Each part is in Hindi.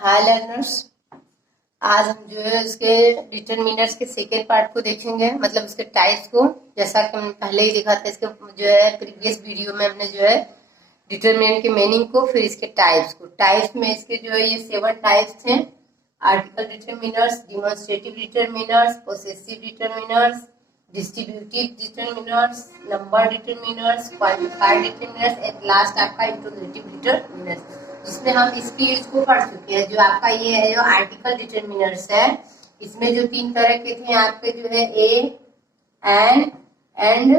हाय लर्नर्स। आज हम जो है उसके डिटरमिनर्स के सेकेंड पार्ट को देखेंगे, मतलब उसके टाइप्स को। जैसा कि हम पहले ही देखा था, इसके जो है प्रीवियस वीडियो में हमने जो है डिटरमिनर के मीनिंग को, फिर इसके टाइप्स को। टाइप्स में इसके जो है ये 7 टाइप्स थे। Article determiners, demonstrative determiners, possessive determiners, distributive determiners, number determiners, quantifier determiners, at last आपका इंट्रोगेटिव डिटरमिनर्स, जिसमें हम इसकी इसको पढ़ चुके हैं। जो आपका ये है जो आर्टिकल डिटरमिनर्स है, इसमें जो 3 तरह के थे आपके जो है ए, एन एंड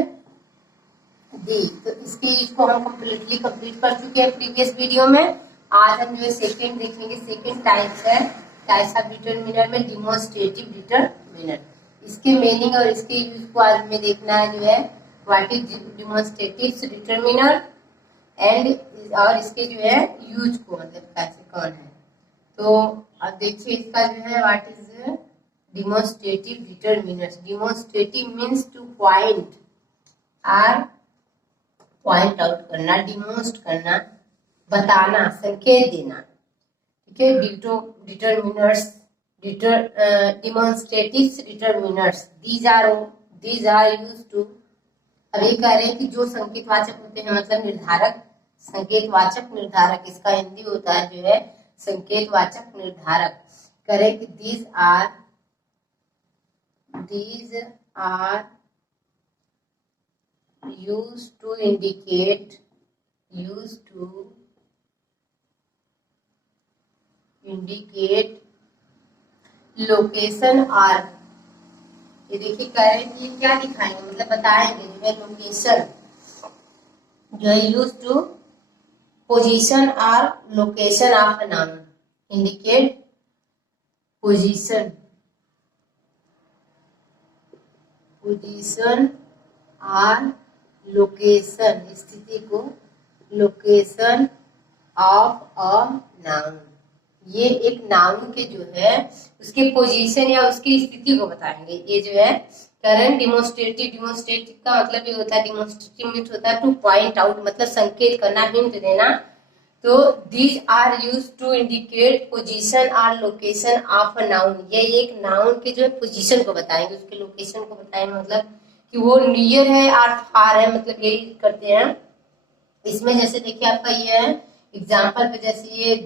डी। तो इसको हम कंप्लीट कर चुके हैं प्रीवियस वीडियो में। आज हम जो है सेकेंड देखेंगे। सेकेंड टाइप्स है टाइप्स ऑफ डिटरमिनर में डिमॉन्स्ट्रेटिव डिटरमिनर। इसके मीनिंग और इसके यूज को आज में देखना है जो है what is demonstrative determiner and, और इसके जो है यूज को, मतलब कैसे कौन है। तो अब देखिए इसका जो है what is demonstrative determiners. Demonstrative means to point और पॉइंट आउट करना, डिमोस्ट करना, बताना, संकेत देना। ठीक है। Determiners, demonstrative determiners, these are used to. अब ये कह रहे हैं कि जो संकेतवाचक होते हैं, मतलब निर्धारक, संकेतवाचक निर्धारक, इसका हिंदी होता है जो है संकेतवाचक निर्धारक। कह रहे कि these are used to indicate location. और ये देखिए कह रहे हैं कि ये क्या दिखाएंगे, मतलब बताएंगे जो है लोकेशन, जो है यूज टू पोजीशन और location of noun. Indicate position और लोकेशन, स्थिति को, लोकेशन ऑफ अ नाउन। ये एक नाउन के जो है उसके पोजीशन या उसकी स्थिति को बताएंगे। ये जो है करंट डिमॉन्स्ट्रेटिव का मतलब ये होता है, डिमॉन्स्ट्रेटिव मीन्स होता है टू पॉइंट आउट, मतलब संकेत करना, हिंट देना। तो these are use to indicate position और लोकेशन ऑफ अ नाउन। ये एक नाउन के जो है पोजीशन को बताएंगे, उसके लोकेशन को बताएंगे, मतलब कि वो नियर है और फार है, मतलब यही करते हैं। इसमें जैसे देखिए आपका ये है एग्जाम्पल पे, जैसे ये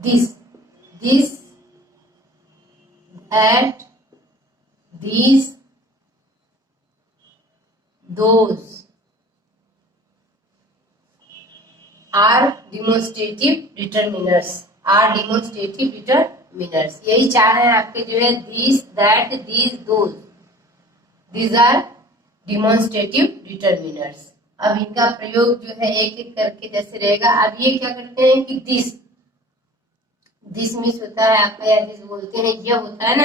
this, that, these, those are demonstrative determiners, यही 4 है आपके जो है this, that, these, those, these are demonstrative determiners। अब इनका प्रयोग जो है एक एक करके जैसे रहेगा। अब ये क्या करते हैं कि दिस मीन्स होता है आपका, या दिस बोलते हैं, यह होता है ना,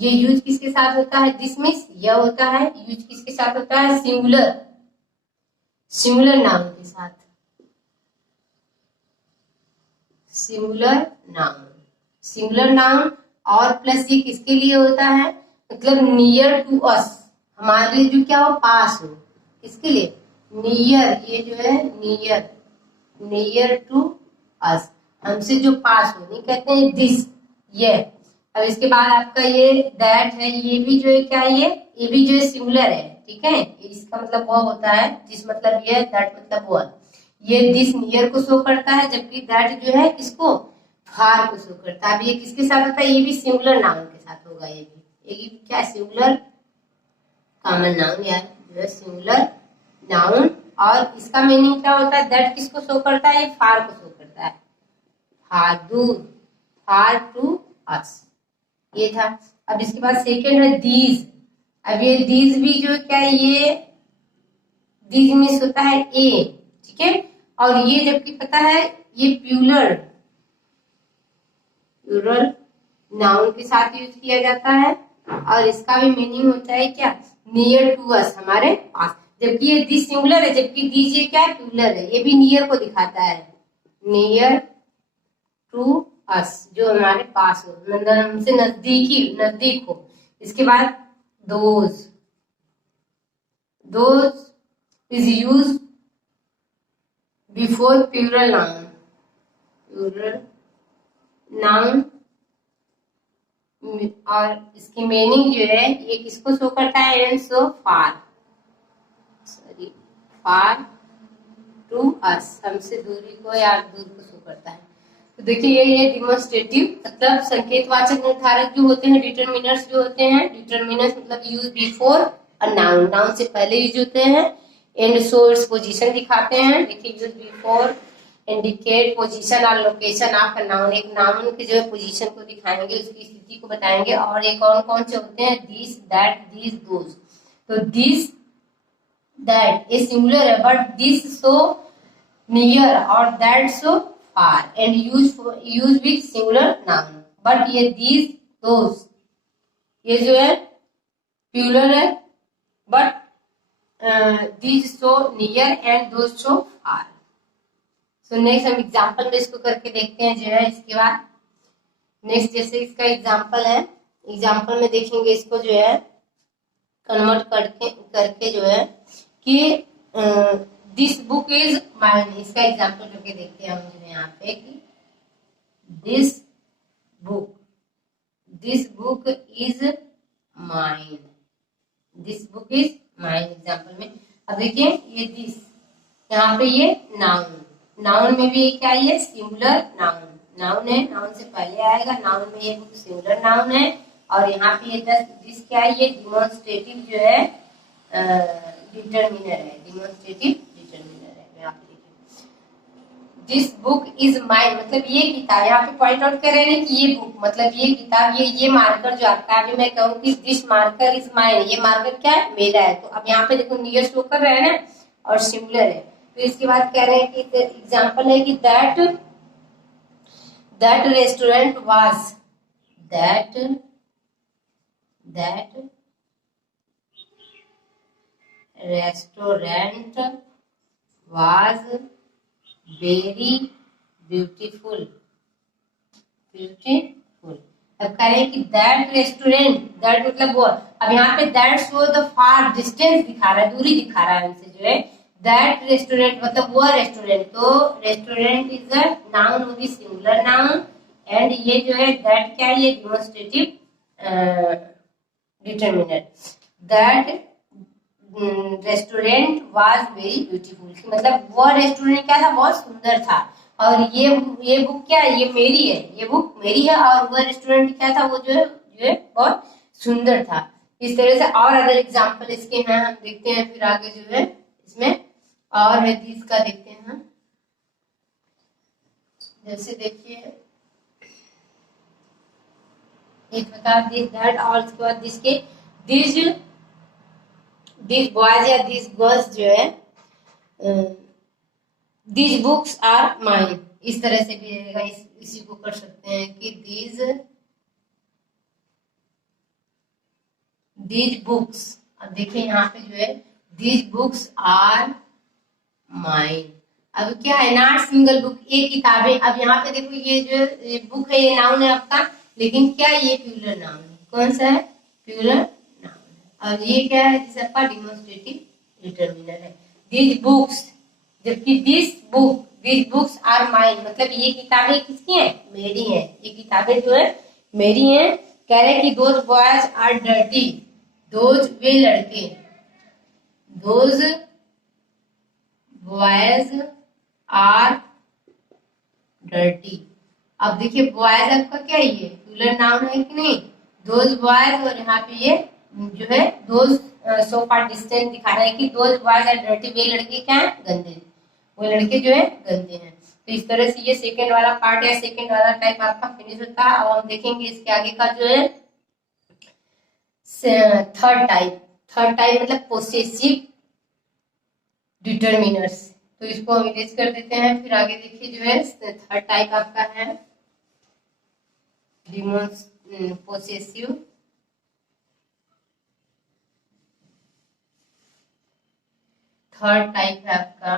ये यूज किसके साथ होता है, दिस मीन्स यह होता है। यूज किसके साथ होता है, सिंगुलर नाउन के साथ, सिंगुलर नाउन। और प्लस ये किसके लिए होता है, मतलब नियर टू अस, हमारे लिए जो क्या हो, पास हो। किसके लिए, नियर, ये जो है नियर टू अस, हमसे जो पास हो, नहीं कहते हैं दिस, ये। अब इसके बाद आपका ये दैट है, ये भी जो है क्या है, ये भी जो है सिंगुलर है। ठीक है। इसका मतलब वह होता है, जिस मतलब ये, दैट मतलब वह। ये दिस नियर को शो करता है, जबकि दैट जो है किसको, फार को शो करता है। अब ये किसके साथ होता है, ये भी सिंगुलर नाउन के साथ होगा। ये भी क्या, सिंगुलर कॉमन नाउन, या जो है सिंगुलर नाउन। और इसका मीनिंग क्या होता है, दैट किसको शो करता है, ये फार को शो करता है, फार टू अस, ये था। अब इसके बाद सेकेंड है दीज। अब ये दीज भी जो क्या है, ये दीज मीन्स होता है ए। ठीक है। और ये जबकि पता है ये प्लूरल नाउन के साथ यूज किया जाता है। और इसका भी मीनिंग होता है क्या, नियर टू अस, हमारे पास। जबकि ये दिस सिंगुलर है, जबकि दीज ये क्या है, प्लूरल है। ये भी नियर को दिखाता है, नियर टू अस, जो हमारे पास हो, हमसे नजदीक हो। इसके बाद those is use before plural noun, plural noun, और इसकी मीनिंग जो है ये किसको शो करता है, and so far, sorry far to us, हमसे दूरी को या दूर को शो करता है। तो देखिए ये डिमोन्स्ट्रेटिव मतलब संकेतवाचक निर्धारक जो होते हैं, डिटरमिनर्स जो होते हैं, डिटरमिनर्स मतलब use before a noun, noun से पहले यूज होते हैं, एंड सो इट्स पोजीशन दिखाते हैं। देखिए यूज बिफोर इंडिकेट पोजीशन और लोकेशन ऑफ अ नाउन, एक नाउन के जो है पोजीशन को दिखाएंगे, उसकी स्थिति को बताएंगे। और ये कौन कौन से होते हैं, दिस दैट दीज दोज। तो दिस दैट ये सिंगुलर है, बट दिस सो नियर और that so far, and use with singular noun. But ये दीज दोज ये जो है प्लूरल है, but these so near and those so far. So next हम एग्जाम्पल में इसको करके देखते हैं जो है। इसके बाद नेक्स्ट जैसे इसका एग्जाम्पल है, एग्जाम्पल में देखेंगे इसको जो है कन्वर्ट करके करके जो है कि दिस बुक इज माइन, इसका एग्जाम्पल करके देखते हैं हम जो है यहाँ पे कि this book is mine, this book is mine example में। अब देखिए ये दिस यहाँ पे ये नाउन, नाउन में भी क्या है, सिंगुलर नाउन, नाउन है, नाउन से पहले आएगा, नाउन में ये बुक सिंगुलर नाउन है। और यहाँ पे ये दिस क्या है, ये डिमोन्स्ट्रेटिव जो है डिटरमिनर है, डिमोन्स्ट्रेटिव डिटरमिनर है। मैं आप देखिए दिस बुक इज माइन मतलब ये किताब, यहाँ पे पॉइंट आउट कर रहे हैं कि ये बुक मतलब ये किताब, ये मार्कर जो आपका, अभी मैं कहूँ कि दिस मार्कर इज माइन, ये मार्कर क्या है, मेरा है। तो अब यहाँ पे देखो नियर शो कर रहे हैं ना, और सिंगुलर है। तो इसके बाद कह रहे हैं कि एग्जाम्पल है कि that restaurant was, that restaurant was very beautiful, अब कह रहे हैं कि दैट रेस्टोरेंट, दैट मतलब वो, अब यहाँ पे that show the far, distance दिखा रहा है, दूरी दिखा रहा है हमसे जो है। दैट रेस्टोरेंट मतलब वो रेस्टोरेंट, तो रेस्टोरेंट इज अ नाउन, वो भी सिंगुलर नाउन, एंड ये जो है दैट क्या है, ये demonstrative determiner. That restaurant was very beautiful, मतलब वो रेस्टोरेंट क्या था, बहुत सुंदर था। और ये बुक क्या है, ये मेरी है, ये बुक मेरी है, और वो रेस्टोरेंट क्या था, वो जो है बहुत सुंदर था। इस तरह से और अदर एग्जाम्पल इसके हैं, हम देखते हैं फिर आगे जो है इसमें और है दिस का देखते हैं हम। जैसे देखिए एक बता दिस दैट, और उसके बाद दिस बॉयज या दिस गर्ल्स जो है, दिस बुक्स आर माइन, इस तरह से भी रहेगा, इसी को कर सकते हैं कि दीज बुक्स। अब देखिए यहाँ पे जो है दीज बुक्स आर माइन, अब क्या है, नॉट सिंगल बुक, एक किताबें। अब यहाँ पे देखो ये जो बुक है ये नाउन है आपका, लेकिन क्या ये प्लूरल नाउन है, कौन सा है, प्लूरल नाउन है। और ये क्या है, जिस आपका डिमोन्स्ट्रेटिव डिटरमिनर है, दीज बुक्स, जबकि दिस बुक्स आर माइन मतलब ये किताबें किसकी हैं, मेरी हैं, ये किताबें जो है मेरी हैं। कह रहे हैं कि those boys are dirty, those वे लड़के, दोज बॉयज आर डर्टी। अब देखिए बॉयज आपका क्या है, ये प्लूरल नाउन है कि नहीं, दोज बॉयज, और यहाँ पे ये जो है दोज सो फार डिस्टेंस दिखा रहा है कि दोज बॉयज आर डर्टी, वे लड़के क्या है, गंदे, वो लड़के जो है गंदे हैं। तो इस तरह से ये सेकंड वाला पार्ट या सेकंड वाला टाइप आपका फिनिश होता है। अब हम देखेंगे इसके आगे का जो है थर्ड टाइप मतलब पोसेसिव डिटरमिनर्स। तो इसको हम इरेज कर देते हैं, फिर आगे देखिए जो है थर्ड टाइप आपका है पोसेसिव थर्ड टाइप है आपका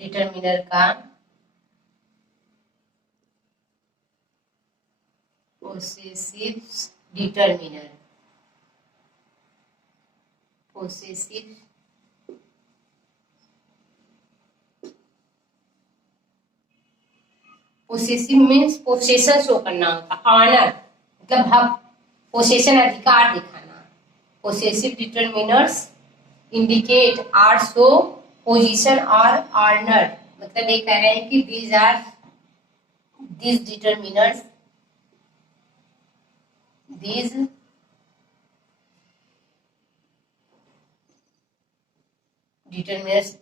डिटरमिनर का possessive determiner, possessive possessive means possession show करना होता, ऑनर मतलब हक, पोसेशन अधिकार दिखाना। Possessive determiners indicate are show position और ऑनर, मतलब ये कह रहे हैं कि these determiners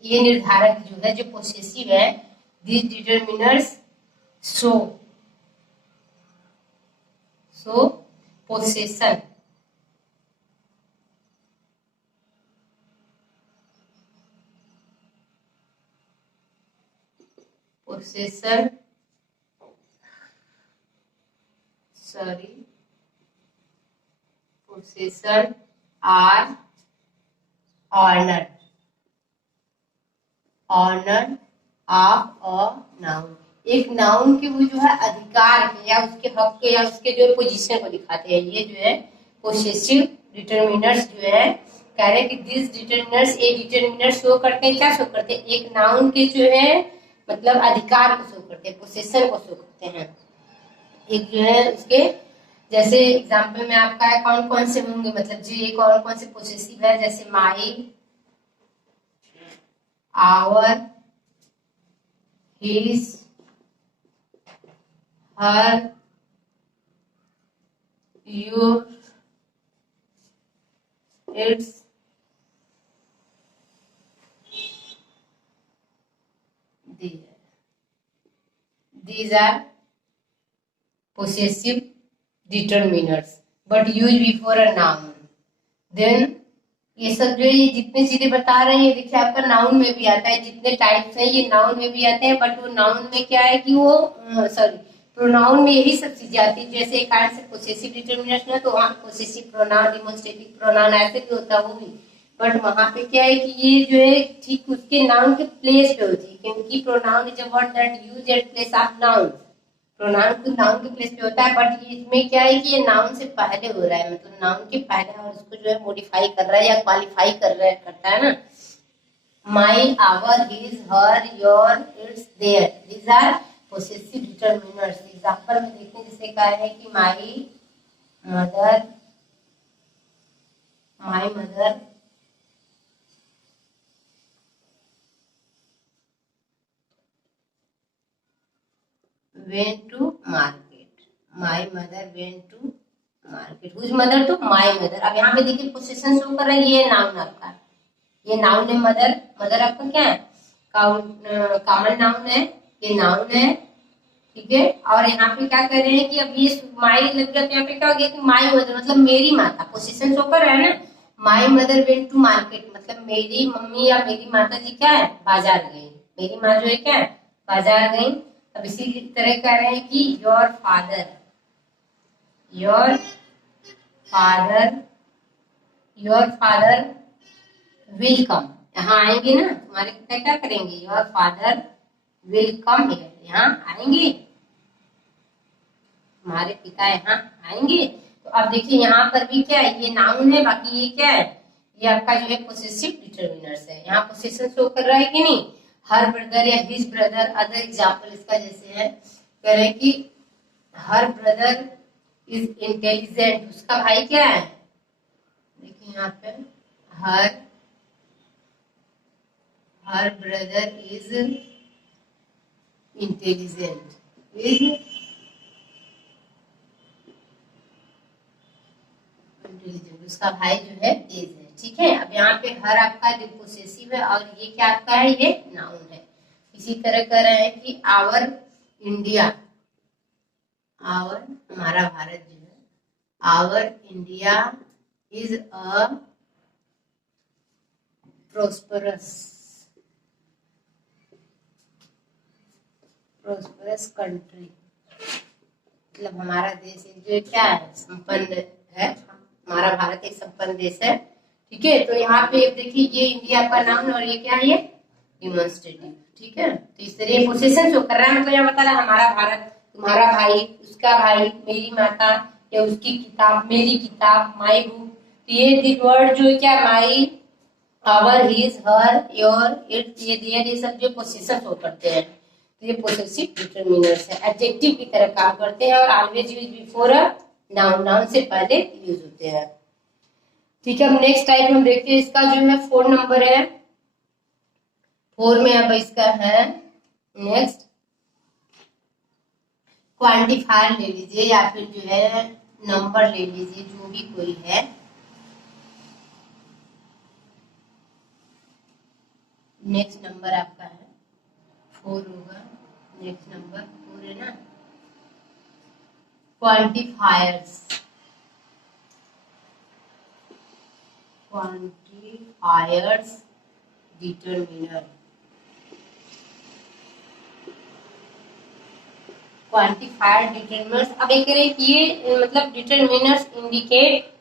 ये निर्धारक जो है जो पोसेसिव है, these determiners show possession are honor of a noun, एक नाउन के वो जो है अधिकार के या उसके हक के या उसके जो पोजीशन को दिखाते हैं। ये जो है पोसेसिव डिटरमिनर्स जो है कह रहे हैं कि this determiners, A determiners show करते हैं, क्या शो करते हैं, एक नाउन के जो है मतलब अधिकार को शो करते हैं, पोसेशन को शो करते हैं। एक जो है उसके जैसे एग्जाम्पल में आपका है कौन कौन से होंगे, मतलब जो ये कौन कौन से पोसेसिव है, जैसे my, our, his, her, your, its, these are possessive determiners but used before a noun. Then ये सब जो ये जितने चीजें बता रहे हैं देखिए आपका नाउन में भी आता है, जितने टाइप्स हैं ये नाउन में भी आते हैं, बट वो नाउन में क्या है कि वो प्रोनाउन में यही सब चीजें आती है। जैसे एक आंसर पोसेसिव डिटरमिनर्स है तो वहाँ पोसेसिव प्रोनाउन, डिमोन्स्ट्रेटिव प्रोनाउन ऐसे भी होता है वो भी, बट वहां पे क्या है कि ये जो है ठीक उसके नाउन के प्लेस पे होती है, क्योंकि pronoun is a word that use at place of noun, pronoun को नाउन के प्लेस पे होता है, बट ये इसमें क्या है कि ये नाउन से पहले हो रहा है, मतलब नाउन के पहले और उसको जो है मॉडिफाई कर रहा है या क्वालिफाई कर रहा है, करता है ना। My, our, his, her, your, its, their, these are possessive determiners. Example में देखते हैं, जैसे कह रहे हैं कि my mother, went to market, my mother went to market, whose mother to my mother। अब यहाँ पे देखिए पोजीशन शो कर रहा है, ये नाउन आपका, ये नाउन है मदर, मदर आपका क्या है कॉमन नाउन है, ये नाउन है, ठीक है। और यहाँ पे क्या कर रहे हैं कि अब ये माई लग गया तो यहाँ पे क्या हो गया कि माई मदर मतलब मेरी माता, पोजीशन शो कर रहा है ना। My mother went to market मतलब मेरी मम्मी या मेरी माता जी क्या है बाजार गई, मेरी माँ जो है क्या है बाजार गई। अब इसी तरह कह रहे हैं कि योर फादर विल कम, यहाँ आएंगे ना तुम्हारे पिता क्या करेंगे, your father will come here, यहाँ आएंगे तुम्हारे पिता यहाँ आएंगे। तो अब देखिए यहाँ पर भी क्या है, ये नाउन है, बाकी ये क्या है, ये आपका जो है पोसेसिव डिटरमिनर्स है। यहाँ पोसेशन शो कर रहा है कि नहीं, हर ब्रदर या हिज ब्रदर। अदर एग्जाम्पल इसका जैसे है, कह रहे हैं कि हर ब्रदर इज इंटेलिजेंट, उसका भाई क्या है, देखिए यहाँ पे हर ब्रदर इज इंटेलिजेंट, उसका भाई जो है तेज है, ठीक है। अब यहाँ पे हर आपका जो पोसेसिव है और ये क्या आपका है, ये नाउन है। इसी तरह कह रहे हैं कि आवर इंडिया, आवर हमारा भारत जो है, our India is a prosperous country, मतलब हमारा देश जो क्या है संपन्न है, हमारा भारत एक संपन्न देश है, ठीक है। तो यहाँ पे देखिए ये इंडिया का नाम और ये क्या है, ये डिमॉन्स्ट्रेटिव, ठीक है। तो इस तरह पोसेशन शो कर रहा है, मतलब यहाँ बता रहा हमारा भारत, तुम्हारा भाई, उसका भाई, मेरी माता या उसकी किताब, मेरी किताब, माई बुक। तो ये वर्ड जो है क्या, my, our, his, her, your, its, ये देयर, ये सब जो पोसेशन शो करते हैं। तो ये पोसेसिव डिटरमिनर्स है, एडजेक्टिव की तरह काम करते हैं और always use before a noun, noun से पहले यूज होते हैं। ठीक है, अब नेक्स्ट टाइप हम देखते हैं, इसका जो है 4 नंबर है, 4 में अब इसका है नेक्स्ट क्वांटिफायर ले लीजिए या फिर जो है नंबर ले लीजिए, जो भी कोई है। नेक्स्ट नंबर आपका है 4 होगा, नेक्स्ट नंबर 4 है ना। Quantifiers, quantifiers determiner, quantifier determiners. अब एक ये मतलब determiners indicate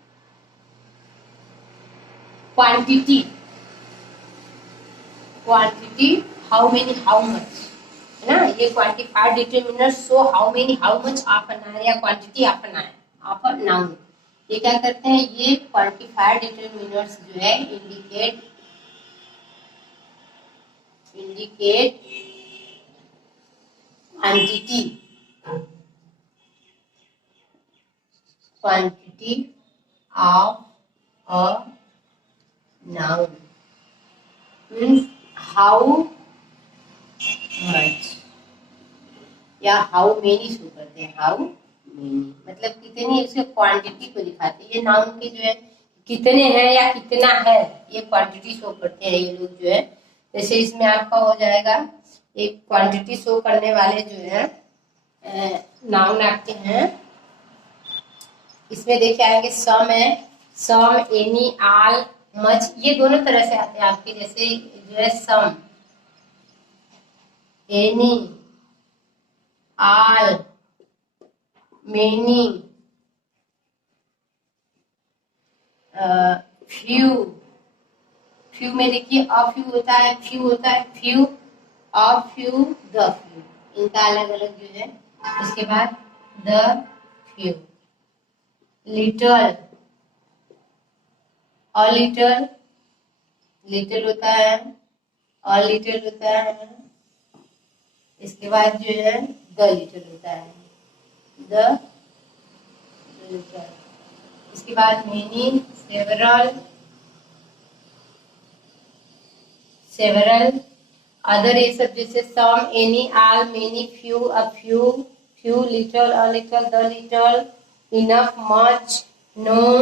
quantity, quantity how many how much, है ना। ये quantifier determiners show how many how much of an R या quantity of an R of a noun. ये क्या करते हैं, ये क्वांटिफायर डिटरमिनर्स जो है indicate quantity, quantity of a noun means how much या हाउ मेनी शो करते हैं, हाउ मेनी मतलब कितनी, उसके क्वांटिटी को दिखाते हैं। ये नाउन के जो है कितने हैं या कितना है, ये क्वांटिटी शो करते हैं ये लोग जो है। जैसे इसमें आपका हो जाएगा एक क्वांटिटी शो करने वाले जो है नाउन आपके हैं, इसमें देखिए आएंगे सम है, सम, एनी, आल, मच, ये दोनों तरह से आते हैं आपके। जैसे जो है सम, any, all, many, few, few में देखिए अ फ्यू होता है, फ्यू होता है, few, a few, the few, इनका अलग अलग जो है। उसके बाद the few, little, a little, little होता है, अ लिटल होता है। इसके बाद जो है द लिटल होता है, द लिटल। इसके बाद मेनी, सेवरल, सेवरल, अदर, ये सब जैसे some, any, all, many, few, a few, few, little, a little, the little, enough, much, no,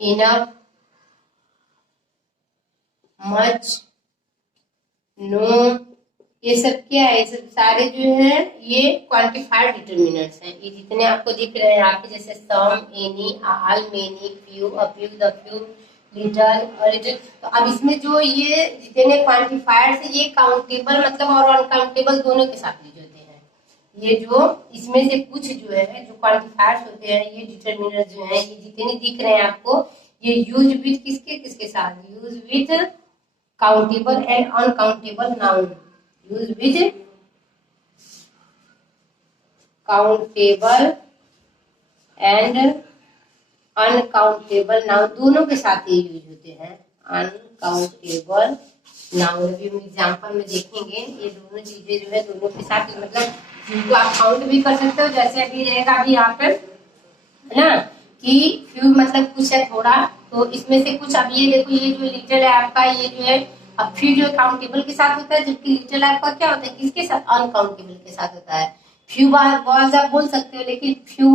enough, much, no, ये सब क्या है, ये सब सारे जो है ये क्वांटिफाइड डिटरमिनर्स हैं। ये जितने आपको दिख रहे हैं आपके, जैसे some, any, all, many, few, a few, the few, little और लिटल। तो अब इसमें जो ये जितने क्वांटिफायर्स है ये काउंटेबल मतलब और अनकाउंटेबल दोनों के साथ यूज होते हैं। ये जो इसमें से कुछ जो है जो क्वांटिफायर्स होते हैं, ये डिटरमिनर जो है, ये जितने दिख रहे हैं आपको, ये यूज विथ किसके किसके साथ, use with countable and uncountable noun, use with countable and uncountable noun, दोनों के साथ ये यूज होते हैं। अनकाउंटेबल नाउन भी हम एग्जाम्पल में देखेंगे। ये दोनों चीजें जो है दोनों के साथ मतलब जिनको आप काउंट भी कर सकते हो, जैसे अभी रहेगा अभी यहाँ पे है ना कि फ्यू मतलब कुछ है थोड़ा, तो इसमें से कुछ, अब ये देखो ये जो लिटल है आपका, ये जो है अब फ्यू जो काउंटेबल के साथ होता है, जबकि लिटल आपका क्या होता है, किसके साथ, अनकाउंटेबल के साथ होता है। फ्यू बॉल्स आप बोल सकते हो, लेकिन फ्यू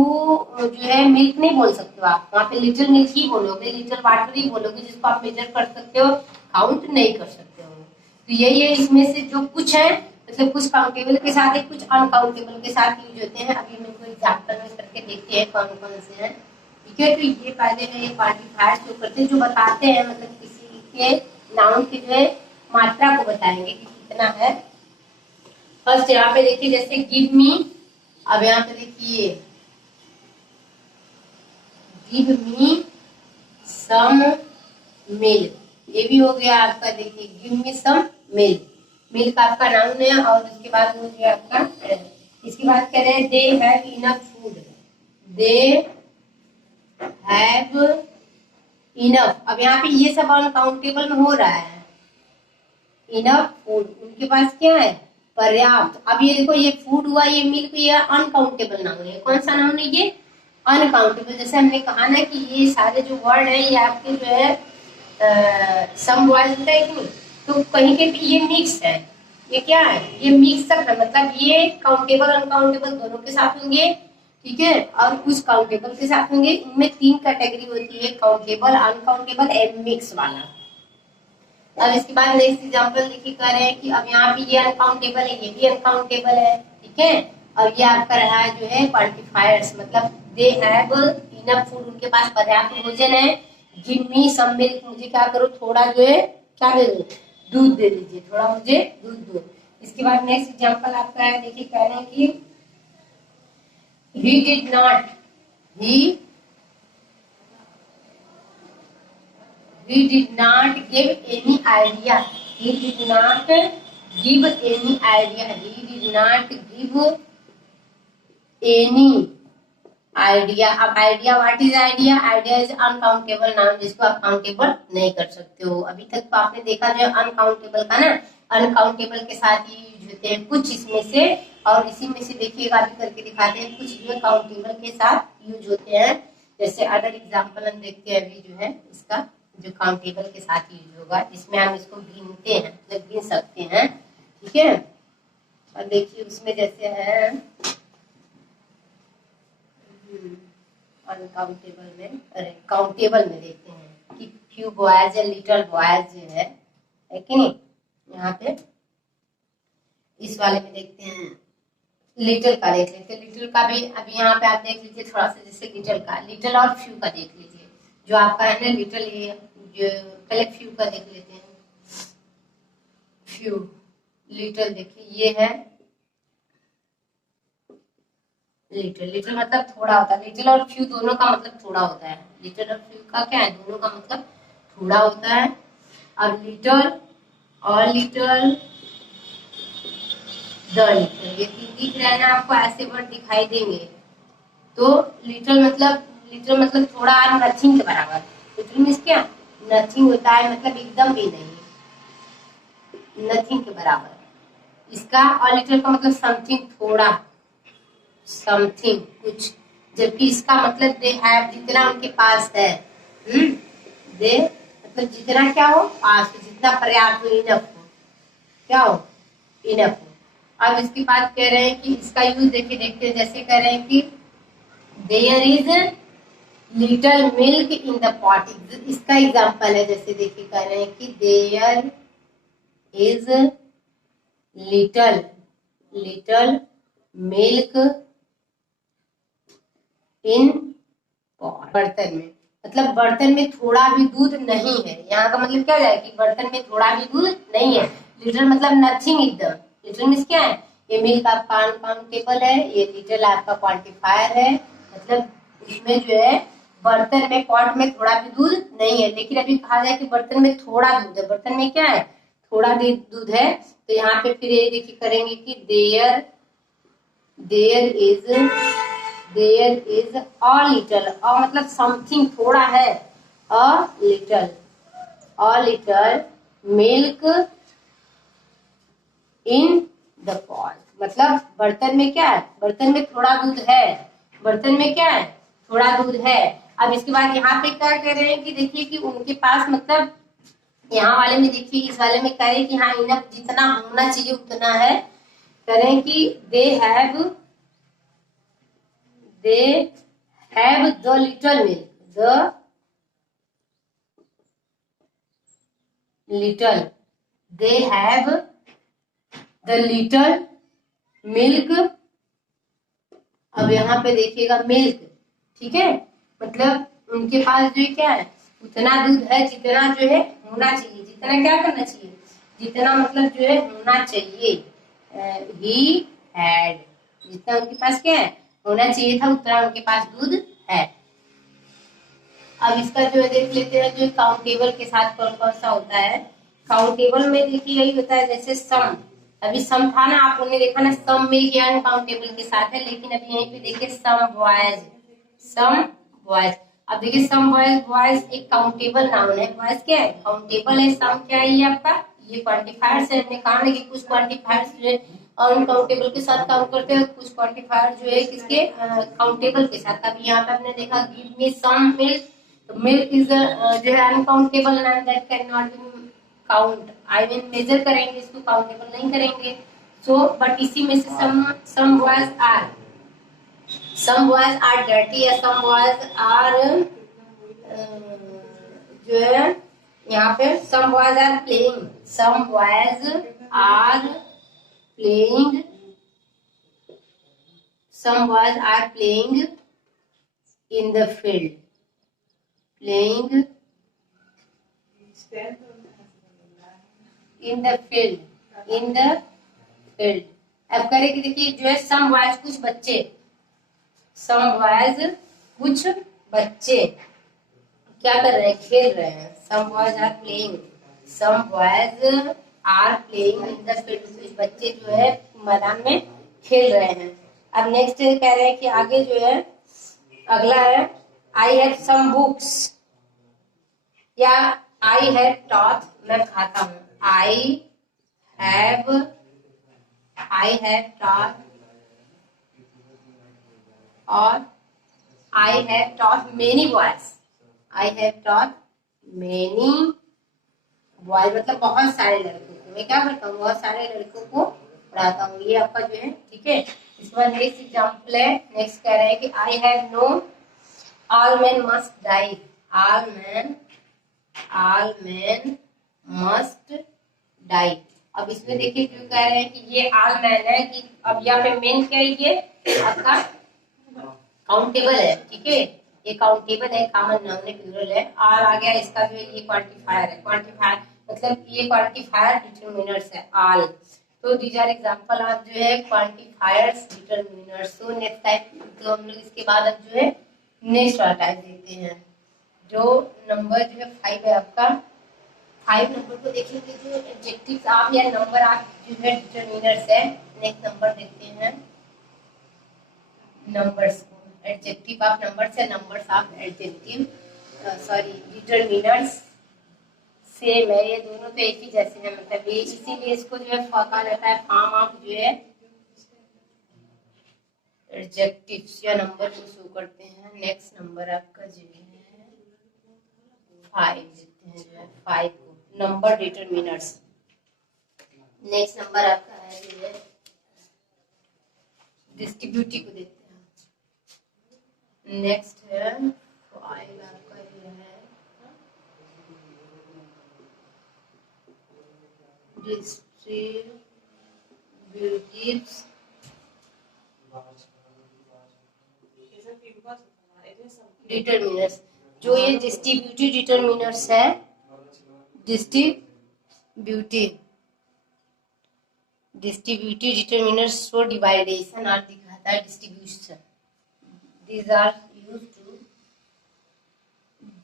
जो है मिल्क नहीं बोल सकते हो आप, वहाँ पे लिटिल मिल्क ही बोलोगे, लिटिल वाटर ही बोलोगे, जिसको आप मेजर कर सकते हो, काउंट नहीं कर सकते हो। तो यही है, इसमें से जो कुछ है मतलब कुछ काउंटेबल के साथ है, कुछ अनकाउंटेबल के साथ यूज होते हैं। अभी हम इनको एग्जाम्पल में करके देखते हैं कौन कौन से हैं। ठीक है, तो ये पहले है ये क्वांटिफायर जो करते हैं, जो बताते हैं मतलब किसी के नाउन की जो है मात्रा को बताएंगे कि कितना है। फर्स्ट यहाँ पे देखिए जैसे गिव मी, अब यहाँ पे देखिए गिव मी सम मिल्क, ये भी हो गया आपका। देखिए give me some milk, milk आपका नाउन है और उसके बाद वो जो आपका इसके बाद कह रहे हैं they have enough food, they have enough. अब यहाँ पे ये सब अनकाउंटेबल में हो रहा है, इनफ फूड, उनके पास क्या है, पर्याप्त। अब ये देखो, ये फूड हुआ, ये मिल्क, ये अनकाउंटेबल नाउन है। कौन सा नाउन है ये, अनकाउंटेबल। जैसे हमने कहा ना कि ये सारे जो वर्ड है ये आपके जो है सम वॉइस होता है कि नहीं, तो कहीं के भी ये मिक्स है, ये क्या है, ये मिक्सअप है, मतलब ये काउंटेबल अनकाउंटेबल दोनों के साथ होंगे, ठीक है, और कुछ काउंटेबल के साथ होंगे। इनमें 3 कैटेगरी होती है, काउंटेबल, अनकाउंटेबल एंड मिक्स वाला। अब इसके बाद नेक्स्ट एग्जांपल देखिए, कह रहे हैं कि अब यहाँ पे ये अनकाउंटेबल है, ये भी अनकाउंटेबल है, ठीक है, और ये आपका रहा है जो है क्वांटिफायर्स, मतलब दे हैव इनफ फूड, उनके पास पर्याप्त भोजन है, गिव मी सम मिल्क, मुझे क्या करो, थोड़ा जो है क्या दे दो, दूध दे दीजिए, थोड़ा मुझे दूध दो। इसके बाद नेक्स्ट एग्जांपल आपका है, देखिए कह रहे हैं कि he did not give any idea, he did not give any idea, he did not give any idea. अब idea, what is idea, idea is uncountable noun, जिसको आप काउंटेबल नहीं कर सकते हो। अभी तक तो आपने देखा जो अनकाउंटेबल का ना, अनकाउंटेबल के साथ ही यूज होते हैं कुछ इसमें से, और इसी में से देखिएगा अभी करके दिखाते हैं, कुछ जो काउंटेबल के साथ यूज होते हैं। जैसे अदर एग्जाम्पल हम देखते हैं अभी जो है इसका, जो काउंटेबल के साथ यूज होगा, जिसमें हम इसको गिनते हैं, मतलब गिन सकते हैं, ठीक है। और देखिए उसमें जैसे है अनकाउंटेबल में, अरे काउंटेबल में देखते हैं कि फ्यू बॉयज या लिटिल बॉयज जो है कि नहीं। यहाँ पे इस वाले में देखते हैं, लिटिल का देख लेते हैं, लिटिल का भी अभी यहाँ पे आप देख लीजिए थोड़ा सा, जैसे लिटिल का, लिटिल और फ्यू का देख लीजिए, जो आपका है ना लिटिल, ये जो पहले फ्यू का देख लेते हैं, फ्यू, लिटिल देखिए ये है लिटिल, लिटिल मतलब थोड़ा होता है, लिटिल और फ्यू दोनों का मतलब थोड़ा होता है, लिटिल और फ्यू का क्या है, दोनों का मतलब थोड़ा होता है। अब लिटिल और लिटिल, द लिटिल, ये दिख रहा है ना आपको, ऐसे वर्ड दिखाई देंगे, तो लिटिल मतलब थोड़ा, नथिंग के बराबर। लिटिल मीन्स क्या, नथिंग होता है, मतलब एकदम भी नहीं, नथिंग के बराबर इसका। और लिटिल का मतलब समथिंग, थोड़ा, समथिंग कुछ, जबकि इसका मतलब दे हैव, जितना उनके पास है, दे मतलब जितना क्या हो, पास हो, जितना पर्याप्त हो, इनफ हो, क्या हो, इनफ हो। अब इसके बाद कह रहे हैं कि इसका यूज देखिए, देखते हैं, जैसे कह रहे हैं कि there is little milk in the pot, इसका एग्जांपल है, जैसे देखिए कह रहे हैं कि there is little milk in pot, बर्तन में, मतलब बर्तन में थोड़ा भी दूध नहीं है। यहाँ का मतलब क्या है कि बर्तन में थोड़ा भी दूध नहीं है। लिटिल मतलब नथिंग एकदम, लिटिल मीन्स क्या है, ये मिल्क आपका अनकाउंटेबल है, ये लिटिल आपका क्वांटिफायर है, मतलब इसमें जो है बर्तन में, पॉट में थोड़ा भी दूध नहीं है। लेकिन अभी कहा जाए कि बर्तन में थोड़ा दूध है, बर्तन में क्या है, थोड़ा दूध है, तो यहाँ पे फिर ये देखिए करेंगे कि देयर इज अ लिटिल, अ मतलब समथिंग थोड़ा है, a little milk in the pot, मतलब बर्तन में क्या है, बर्तन में थोड़ा दूध है, बर्तन में क्या है, थोड़ा दूध है। अब इसके बाद यहाँ पे क्या कह रहे हैं कि देखिए कि उनके पास, मतलब यहाँ वाले में देखिए, इस वाले में कह रहे हैं कि हाँ इनफ, जितना होना चाहिए उतना है। कह रहे हैं कि they have the little milk, they have the little milk. अब यहाँ पे देखिएगा मिल्क, ठीक है, मतलब उनके पास जो क्या है, उतना दूध है जितना जो है होना चाहिए, जितना क्या करना चाहिए, जितना मतलब जो है होना चाहिए, ही हैड, जितना उनके पास क्या है, होना चाहिए था, उतना उनके पास दूध है। अब इसका जो है देख लेते हैं, जो काउंटेबल के साथ कौन कौन सा होता है। काउंटेबल में देखिए यही होता है, जैसे सम, अभी सम था ना, आप लोगों ने देखा ना, सम मिल गया अनकाउंटेबल के साथ है, लेकिन अभी यहीं पे देखिए सम बॉयज। अब देखिए सम बॉयज एक काउंटेबल नाउन है, बॉयज क्या है, काउंटेबल है, सम क्या है ये आपका ये क्वांटिफायर्स है, हमने कहा है कि कुछ क्वांटिफायर्स जो है अनकाउंटेबल के साथ काम करते हैं, कुछ क्वांटिफायर जो है किसके काउंटेबल के साथ। अभी यहाँ पे हमने देखा गिव मी सम मिल्क, तो मिल्क इज जो है uncountable and that can not be count, I mean measure करेंगे इसको, काउंटेबल नहीं करेंगे। सो बट इसी में से सम बॉयज आर डर्टी या सम बॉयज आर जो है यहाँ पे some boys are playing, some boys are playing, some boys are playing in the field, playing in the field, in the field। अब करें कि देखिए जो है some boys कुछ बच्चे, some boys कुछ बच्चे क्या कर रहे हैं, खेल रहे हैं। some boys are playing, some boys are playing in the field, कुछ बच्चे जो है मैदान में खेल रहे हैं। अब नेक्स्ट कह रहे हैं कि आगे जो है अगला है आई हैव सम बुक्स, या आई हैव टॉट, मैं खाता हूँ, आई हैव टॉट, और I have taught many boys, I have taught many boys, मतलब बहुत सारे लड़कों को, मैं क्या करता हूँ, बहुत सारे लड़कों को पढ़ाता हूँ। ये आपका जो है ठीक है। इसके बाद नेक्स्ट एग्जाम्पल है, नेक्स्ट कह रहे हैं कि I have no all man must die, all man must die. अब इसमें देखिए क्यों कह रहे हैं कि ये ऑल मैन है, कि अब यहाँ पे मेन क्या है, ये आपका काउंटेबल है, ठीक है, ये काउंटेबल है, कॉमन नाउन है, प्लूरल है। और आ गया इसका जो है ये क्वांटिफायर है, क्वांटिफायर मतलब ये क्वांटिफायर डिटरमिनर्स है ऑल। तो दीज आर एग्जांपल ऑफ जो है क्वांटिफायर्स डिटरमिनर्स। तो नेक्स्ट टाइप, तो हम लोग इसके बाद अब जो है नेक्स्ट वाला टाइप देखते हैं, जो नंबर जो है 5 है आपका। 5 नंबर को देखेंगे जो एडजेक्टिव्स आप या नंबर आप जो है डिटरमिनर्स है। नेक्स्ट नंबर देखते हैं, नंबर्स, एडजेक्टिव ऑफ नंबर्स है, numbers of adjective, sorry determiners same है, ये दोनों तो एक ही जैसे हैं, मतलब ये इसीलिए इसको जो है कहा जाता है फॉर्म ऑफ जो है एडजेक्टिव्स या नंबर को शो करते हैं। नेक्स्ट नंबर आपका जो है 5 देखते हैं, जो है 5 को नंबर डिटरमिनर्स। नेक्स्ट नंबर आपका है जो है डिस्ट्रीब्यूटिव को देखते हैं। नेक्स्ट है 5 आपका जो है डिस्ट्रीब्यूटिव्स डिटरमिनर्स। जो ये डिस्ट्रीब्यूटिव डिटरमिनर्स है, डिस्ट्रीब्यूटिव डिटरमिनर्स फॉर डिवाइडेशन और दिखाता है distribution. These are used to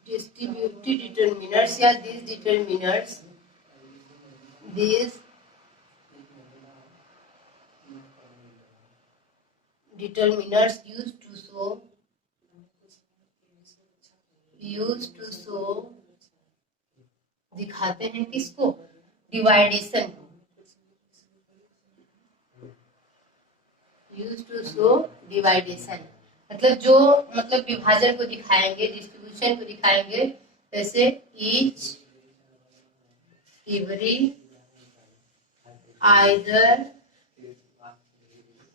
distributive determinants या these determinants used to show दिखाते हैं किसको, डिवाइडेशन को, used to show डिवाइडेशन मतलब जो मतलब विभाजन को दिखाएंगे, डिस्ट्रीब्यूशन को दिखाएंगे, जैसे each, every, either,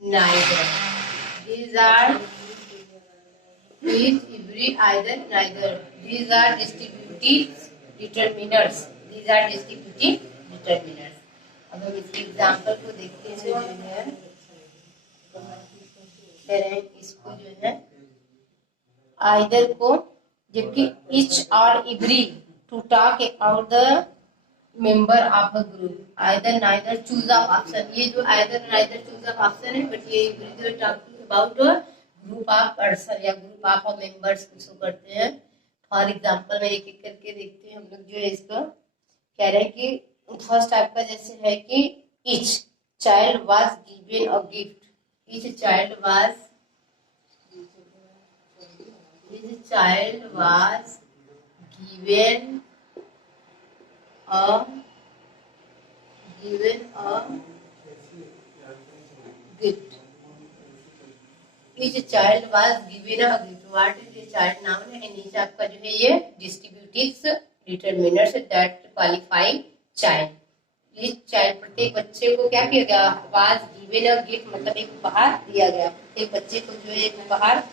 neither. These are each, every, either, neither. These are distributive determinants. These are distributive determinants. अब हम इसके एग्जाम्पल को देखते हैं, जो है इसको जो है आइदर को, जबकि each और every to talk about the member of a group, either neither choose of option। ये जो either neither choose of option है, बट ये every जो talking about a group of person या group of members को शो करते हैं। फॉर एग्जाम्पल में एक एक करके देखते हैं हम लोग। जो है इसका कह रहे हैं कि फर्स्ट आपका जैसे है कि each child was given a gift, each child was given a given a gift. Each child was given a gift. What is the child noun? है नीचे आपका जो है ये distributives determinants that qualify child. इस चाइल्ड प्रत्येक बच्चे को क्या किया गया? वाज गिवन अ गिफ्ट, मतलब एक उपहार दिया गया। प्रत्येक बच्चे को जो है एक उपहार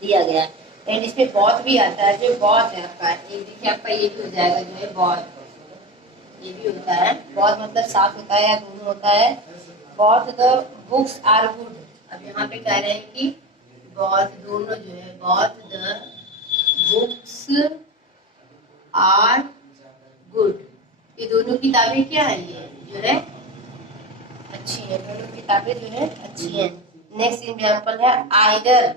दिया गया। एंड इसमें बहुत भी आता है, जो बहुत है आपका एक देखिए आपका ये भी हो जाएगा जो है बहुत, ये भी होता है बहुत, मतलब साथ होता है या दोनों होता है। बहुत द बुक्स आर गुड, अब यहाँ पे कह रहे हैं कि बहुत दोनों जो है, बहुत द बुक्स आर गुड, ये दोनों किताबें क्या है, ये जो है अच्छी है, दोनों किताबें जो है अच्छी है। नेक्स्ट एग्जांपल है either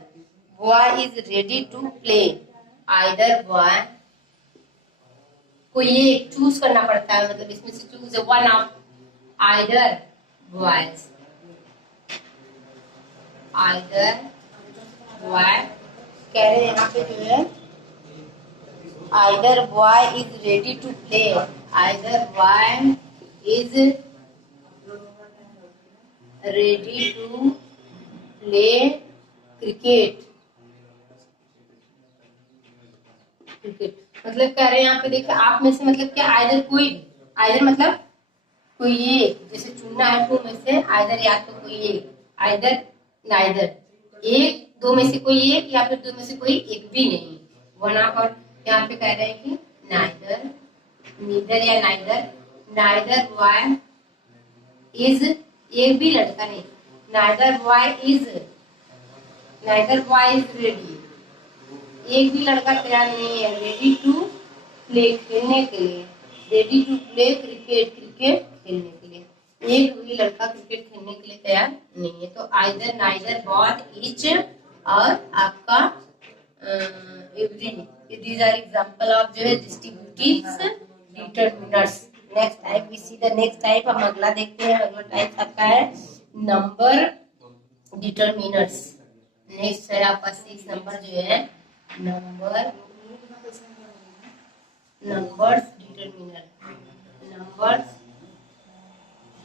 boy is ready to play. Either boy को ये चूज करना पड़ता है, मतलब इसमें से choose one of either boys. Either boy कह रहे हैं यहाँ पे जो है either boy is ready to play. Either boy is ready to play cricket. Cricket मतलब कह रहे हैं यहाँ पे देखिए आप में से, मतलब क्या आइदर कोई, आइदर मतलब कोई एक, जैसे चुनना है टू में से, आइदर या तो कोई एक, आइदर नाइदर, एक दो में से कोई एक या फिर दो में से कोई एक भी नहीं, वन ऑफ। और यहाँ पे कह रहे हैं कि नाइदर, नीदर या नाइदर, नाइदर बॉय इज, एक भी लड़का नहीं, neither boy is, neither boy is ready, एक भी लड़का तैयार नहीं है, रेडी टू प्ले खेलने के लिए, ready to play cricket, cricket खेलने के लिए, एक भी लड़का क्रिकेट खेलने के लिए तैयार नहीं है। तो आइदर, नाइदर, बोथ, ईच और आपका every, these are example of जो है distributives determiners. Next type we see the next type, हम अगला देखते हैं। अगला टाइप आता है नंबर डिटरमिनर्स। नेक्स्ट है आपका 6 नंबर जो है number, numbers determiner, numbers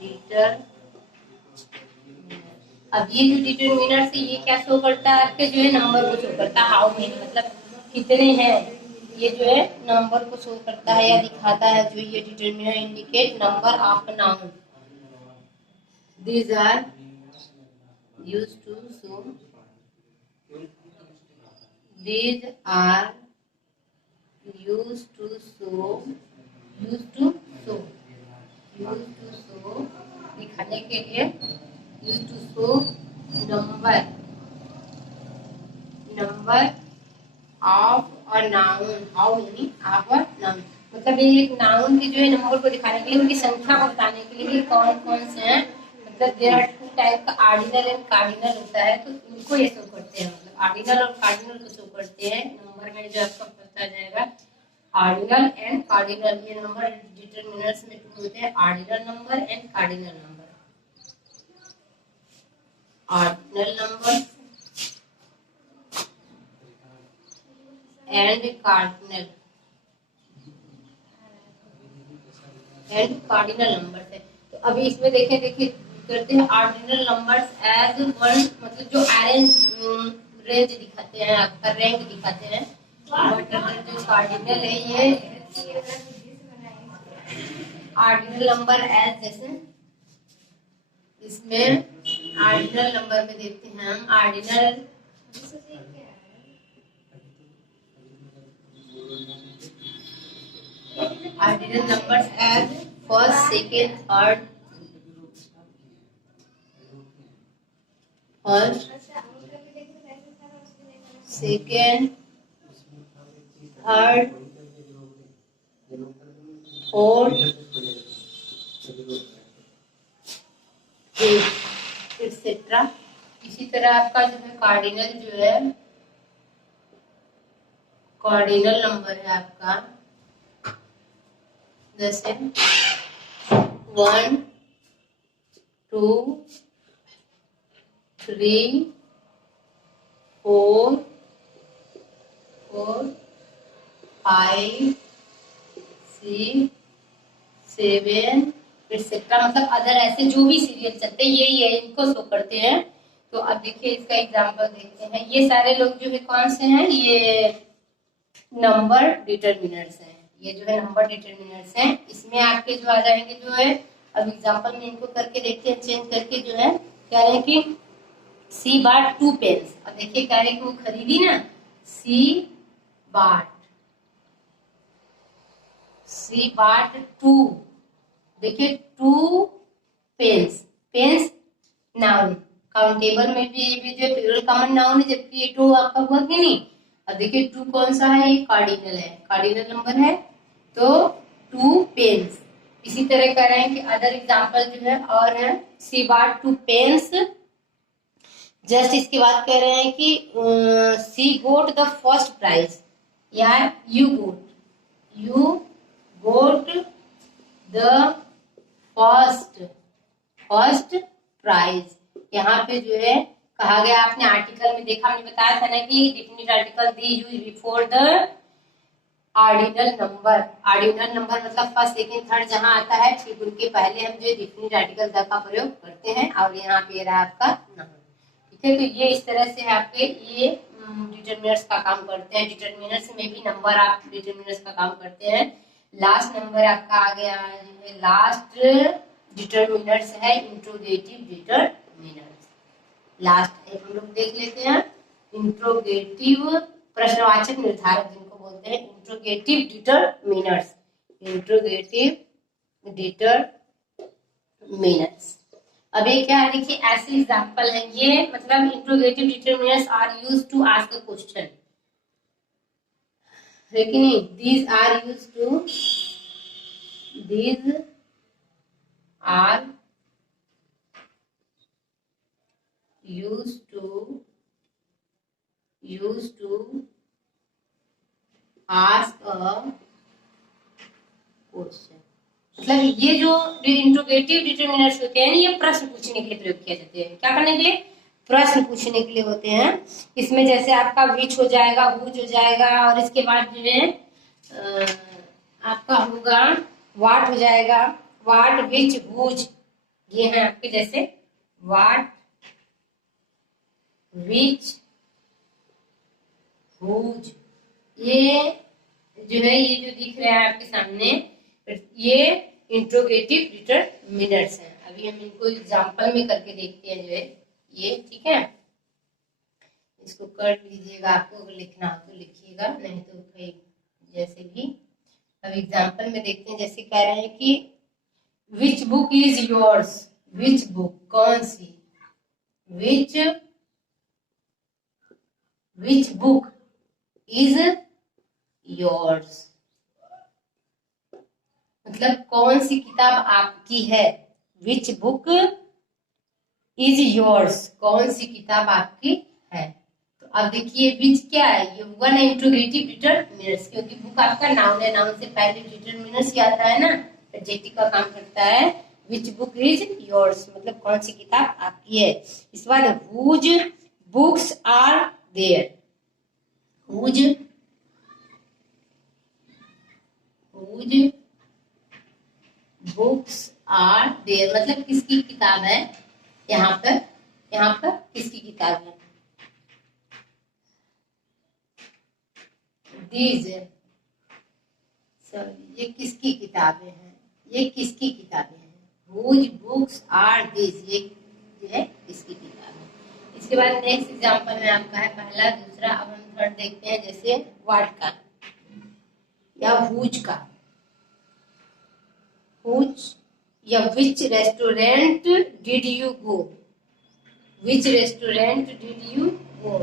deter. अब ये जो डिटरमिनर से ये क्या शो करता है आपके जो है नंबर को शो करता है, हाउ मेनी मतलब कितने हैं, ये जो है नंबर को शो करता है या दिखाता है। जो ये determiner indicate number of noun, these are used to show, these are used to show, used to show, used to show दिखाने के लिए, used to show number, number of a noun, how many of a noun, मतलब ये एक नाउन के जो है नंबर को दिखाने के लिए, उनकी संख्या को बताने के लिए कौन कौन से हैं। मतलब देयर आर टू टाइप का, आर्डिनल एंड कार्डिनल होता है, तो इनको ये शो करते हैं, मतलब आर्डिनल और कार्डिनल को शो करते हैं। नंबर में जो आपका पता जाएगा आर्डिनल एंड कार्डिनल, ये नंबर डिटरमिनर्स में टू होते हैं, ordinal number and cardinal number. Ordinal number and cardinal, and cardinal number है। तो अभी इसमें देखें, देखिए करते हैं आर्डिनल नंबर्स एज वन, मतलब जो रेंज दिखाते हैं, आपका रैंक दिखाते हैं। बट अगर जो कार्डिनल है ये आर्डिनल नंबर एज, जैसे इसमें आर्डिनल नंबर में देखते हैं हम ordinal numbers as first, second, third, first, second, third, fourth, etcetera. इसी तरह आपका जो है कार्डिनल जो है, कार्डिनल नंबर है आपका जैसे 1, 2, 3, 4, 5, 6, 7, एक्सेट्रा, मतलब अदर ऐसे जो भी सीरियल चलते हैं यही है, इनको शो करते हैं। तो अब देखिए इसका एग्जांपल देखते हैं। ये सारे लोग जो है कौन से हैं, ये नंबर डिटरमिनर्स हैं। ये जो है नंबर डिटरमिनर्स हैं। इसमें आपके जो आ जाएंगे जो है, अब एग्जांपल में इनको करके देखते हैं, चेंज करके जो है कह रहे हैं कि सी बाट 2 पेन्स। अब देखिए कह रहे हैं कि वो खरीदी ना, सी बाट 2, देखिए 2 पेन्स। पेन्स नाउन, काउंटेबल में भी ये भी जो प्लूरल कॉमन नाउन है, जबकि ये 2 आपका हुआ कि नहीं। अब देखिए 2 कौन सा है, ये कार्डिनल है, कार्डिनल नंबर है, तो 2 पेन्स। इसी तरह कह रहे हैं कि अदर एग्जांपल जो है और है, सी बाट 2 पेन्स। जस्ट इसके बाद कह रहे हैं कि she got the first prize, या you got the first prize. यहाँ पे जो है कहा गया, आपने आर्टिकल में देखा, हमने बताया था ना कि definite article the use before the ordinal number. Ordinal number मतलब फर्स्ट सेकंड थर्ड जहां आता है, ठीक उनके पहले हम जो डेफिनिट आर्टिकल द का प्रयोग करते हैं। और यहाँ पे रहा आपका नाउन, ठीक है। तो ये इस तरह से आपके ये डिटरमिनर्स का काम करते हैं। डिटरमिनर्स में भी नंबर आप डिटरमिनर्स का काम करते हैं। लास्ट नंबर आपका आ गया है, लास्ट डिटरमिनर्स है इंट्रोगेटिव डिटरमिनर्स। लास्ट एक हम लोग देख लेते हैं, इंट्रोगेटिव प्रश्नवाचक निर्धारक जिनको बोलते हैं, इंट्रोगेटिव डिटरमिनर्स। Interrogative determiners. अब ये क्या है, देखिए ऐसे एग्जांपल है ये, मतलब interrogative determiners are used to ask a question, है कि नहीं। these are used to ask a question. मतलब ये जो इंट्रोगेटिव डिटरमिनर्स होते हैं ये प्रश्न पूछने के लिए प्रयोग किए जाते हैं। क्या करने के लिए, प्रश्न पूछने के लिए होते हैं। इसमें जैसे आपका विच हो जाएगा, हुज हो जाएगा, और इसके बाद जो है आपका होगा वाट हो जाएगा, वाट विच हुज, ये है आपके जैसे वाट विच हुज। ये जो है, ये जो दिख रहा है आपके सामने, ये इंट्रोगेटिव डिटरमिनर्स हैं। अभी हम इनको एग्जांपल में करके देखते हैं जो है ये, ठीक है। इसको कर लीजिएगा, आपको अगर लिखना हो तो लिखिएगा, नहीं तो कहीं जैसे भी। अब एग्जांपल में देखते हैं, जैसे कह रहे हैं कि which book is yours, which book कौन सी, विच बुक इज योर्स, मतलब कौन सी किताब आपकी है। विच बुक इज योर्स, कौन सी किताब आपकी है। तो अब देखिए विच क्या है, ये हुआ ना इंट्रोगेटिव डिटरमिनर्स, क्योंकि बुक आपका नाउन है, नाउन से पहले डिटरमिनर्स क्या आता है ना, एडजेक्टिव का काम करता है। विच बुक इज योर्स मतलब कौन सी किताब आपकी है। इस बाद whose books are there, whose books are there मतलब किसकी किताब है, यहाँ पर किसकी किताब है। दीज, ये किसकी किताबें हैं, ये किसकी किताबें हैं। हुज बुक्स आर दीज, ये जो है किसकी किताब है। इसके बाद नेक्स्ट एग्जांपल में आपका है पहला, दूसरा। अब हम थर्ड देखते हैं, जैसे व्हाट का या हुज का। हुज या which restaurant did you go, which restaurant did you go,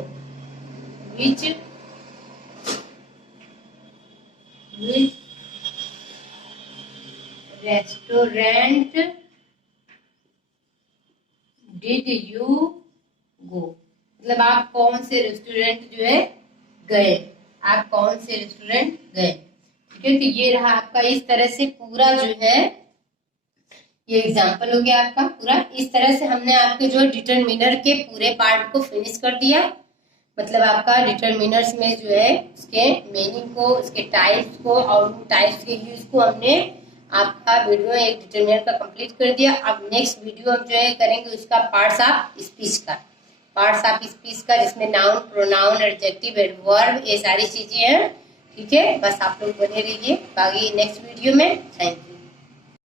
which restaurant did you go मतलब आप कौन से रेस्टोरेंट जो है गए, आप कौन से रेस्टोरेंट गए। ठीक है, तो ये रहा आपका इस तरह से पूरा जो है ये एग्जाम्पल हो गया आपका पूरा। इस तरह से हमने आपके जो डिटरमिनर के पूरे पार्ट को फिनिश कर दिया। मतलब आपका डिटरमिनर्स में जो है उसके मीनिंग को, उसके टाइप्स को और उन टाइप्स के यूज को हमने आपका वीडियो एक डिटरमिनर का कंप्लीट कर दिया। अब नेक्स्ट वीडियो हम जो है करेंगे उसका पार्ट्स ऑफ स्पीच का, पार्ट्स ऑफ स्पीच का, जिसमें नाउन, प्रोनाउन, एडजेक्टिव, एडवर्ब, ये सारी चीजें हैं। ठीक है, बस आप लोग बने रहिए बाकी नेक्स्ट वीडियो में। Thank you.